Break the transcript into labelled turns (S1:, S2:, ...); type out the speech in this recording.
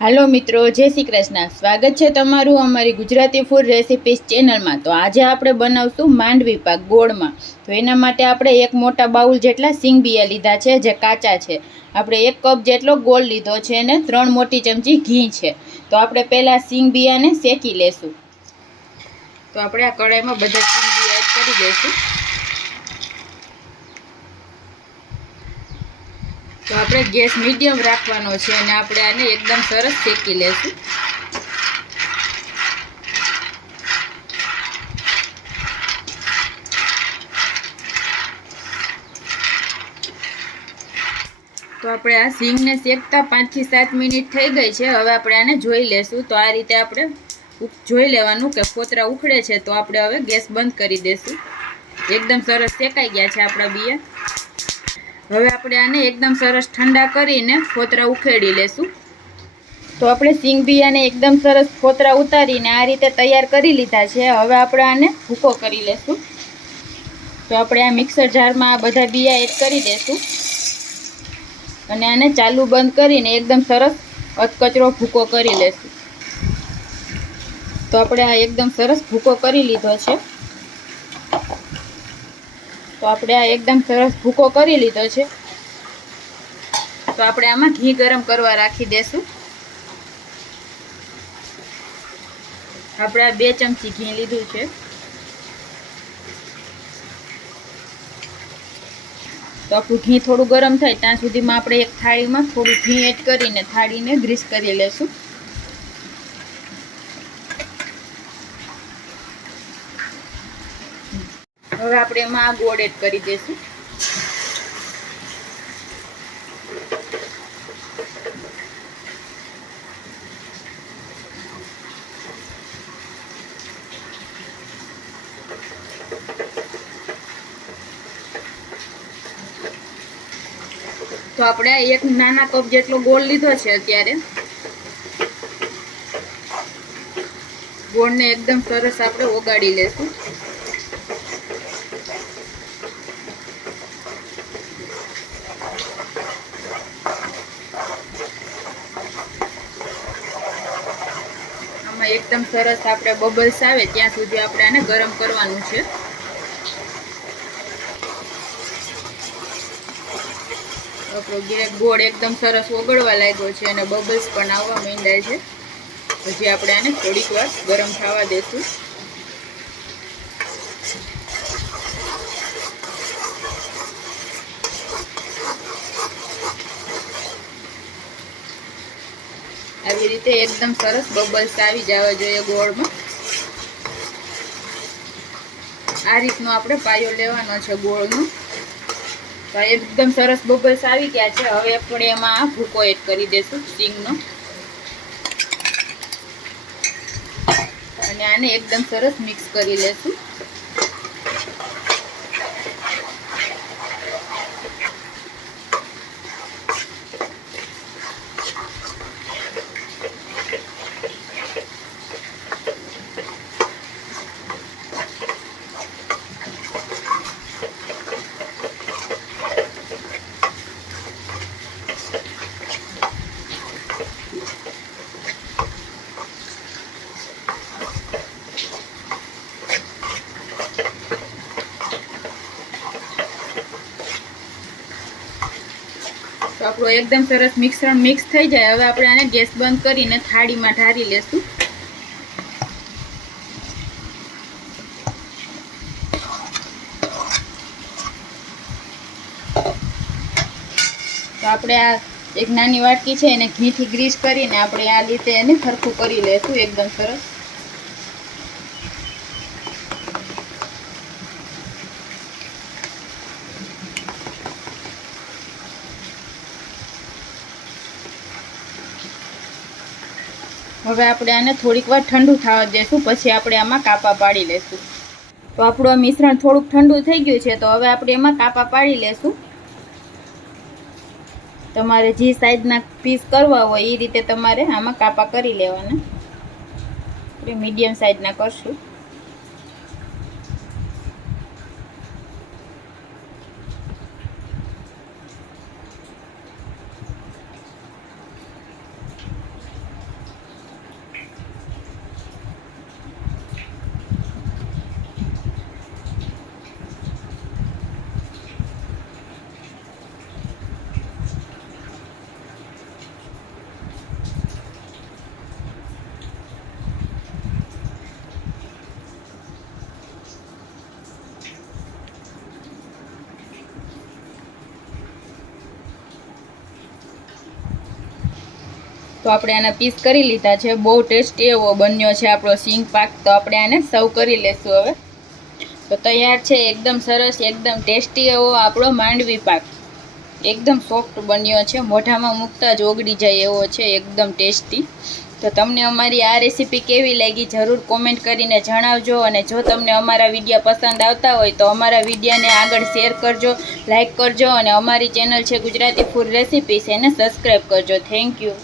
S1: હાલો મિત્રો, જય શ્રી કૃષ્ણ. સ્વાગત છે તમારું અમારી ગુજરાતી ફૂડ રેસિપીસ ચેનલમાં તો આજે આપણે બનાવશું માંડવી પાક ગોળમાં. તો એના માટે આપણે એક મોટા બાઉલ જેટલા સિંગબિયા લીધા છે, જે કાચા છે. આપણે એક કપ જેટલો ગોળ લીધો છે અને ત્રણ મોટી ચમચી ઘી છે. તો આપણે પહેલાં સિંગબિયાને શેકી લેશું. તો આપણે આ કઢાઈમાં બધા સિંગબિયા એડ કરી દઈશું. તો આપણે ગેસ મીડિયમ રાખવાનો છે અને આપણે આને એકદમ સરસ શેકી લેશું. તો આપણે આ સિંગને શેકતા પાંચથી સાત મિનિટ થઈ ગઈ છે. હવે આપણે આને જોઈ લેશું. તો આ રીતે આપણે જોઈ લેવાનું કે ફોતરા ઉખડે છે. તો આપણે હવે ગેસ બંધ કરી દેશું. એકદમ સરસ શેકાઈ ગયા છે આપણા બિયા. હવે આપણે આને એકદમ સરસ ઠંડા કરીને ફોતરા ઉખેડી લેશું. તો આપણે સિંગ બિયાને એકદમ સરસ ફોતરા ઉતારીને આ રીતે તૈયાર કરી લીધા છે. હવે આપણે આને ભૂકો કરી લેશું. તો આપણે આ મિક્સર જારમાં આ બધા બિયા એડ કરી દેશું. અને આને ચાલુ બંધ કરીને એકદમ સરસ અધકચરો ભૂકો કરી લેશું. તો આપણે આ એકદમ સરસ ભૂકો કરી લીધો છે. તો આપણે આ એકદમ સરસ ભૂકો કરી લીધો છે. તો આપણે આમાં ઘી ગરમ કરવા રાખી દેશું. આપણે આ બે ચમચી ઘી લીધું છે. તો આપણું ઘી થોડું ગરમ થાય ત્યાં સુધીમાં આપણે એક થાળીમાં થોડું ઘી એડ કરીને થાળીને ગ્રીસ કરી લેશું. હવે આપણે એમાં આ ગોળ એડ કરી દઈશું. તો આપણે એક નાના કપ જેટલો ગોળ લીધો છે અત્યારે. ગોળને એકદમ સરસ આપણે ઓગાળી લેશું. એકદમ સરસ આપણે બબલ્સ આવે ત્યાં સુધી આપણે આને ગરમ કરવાનું છે. આપણો ગોળ એકદમ સરસ ઓગળવા લાગ્યો છે અને બબલ્સ પણ આવવા માંડ્યા છે. પછી આપણે આને થોડીક વાર ગરમ થવા દેશું. આવી રીતે એકદમ સરસ બબલ્સ આવી જવા જોઈએ ગોળમાં. આ રીતનો આપણે પાયો લેવાનો છે ગોળનો. તો એકદમ સરસ બબલ્સ આવી ગયા છે. હવે આપણે એમાં ભૂકો એડ કરી દઈશું સિંગનો અને આને એકદમ સરસ મિક્સ કરી લેશું. તો એકદમ સરસ મિશ્રણ મિક્સ થઈ જાય. હવે આપણે આને ગેસ બંધ કરીને થાળીમાં ઢારી લેશું. તો આપણે આ એક નાની વાટકી છે એને ઘીથી ગ્રીસ કરીને આપણે આ રીતે એને સરખું કરી લેશું. એકદમ સરસ. હવે આપણે આને થોડીક વાર ઠંડુ થવા દેશું, પછી આપણે આમાં કાપા પાડી લેશું. તો આપણું આ મિશ્રણ થોડુંક ઠંડુ થઈ ગયું છે, તો હવે આપણે એમાં કાપા પાડી લેશું. તમારે જે સાઈઝના પીસ કરવા હોય એ રીતે તમારે આમાં કાપા કરી લેવાના. આપણે મીડિયમ સાઈઝના કરશું. તો આપણે આના પીસ કરી લીધા છે. બહુ ટેસ્ટી એવો બન્યો છે આપણો સિંગ પાક. તો આપણે આને સર્વ કરી લેશું હવે. તો તૈયાર છે. એકદમ સરસ, એકદમ ટેસ્ટી એવો આપણો માંડવી પાક. એકદમ સોફ્ટ બન્યો છે. મોઢામાં મૂકતા જ ઓગળી જાય એવો છે. એકદમ ટેસ્ટી. તો તમને અમારી આ રેસીપી કેવી લાગી જરૂર કોમેન્ટ કરીને જણાવજો. અને જો તમને અમારા વીડિયો પસંદ આવતા હોય તો અમારા વિડીયોને આગળ શેર કરજો લાઈક કરજો. અને અમારી ચેનલ છે ગુજરાતી ફૂડ રેસીપીસ એને સબસ્ક્રાઈબ કરજો. Thank you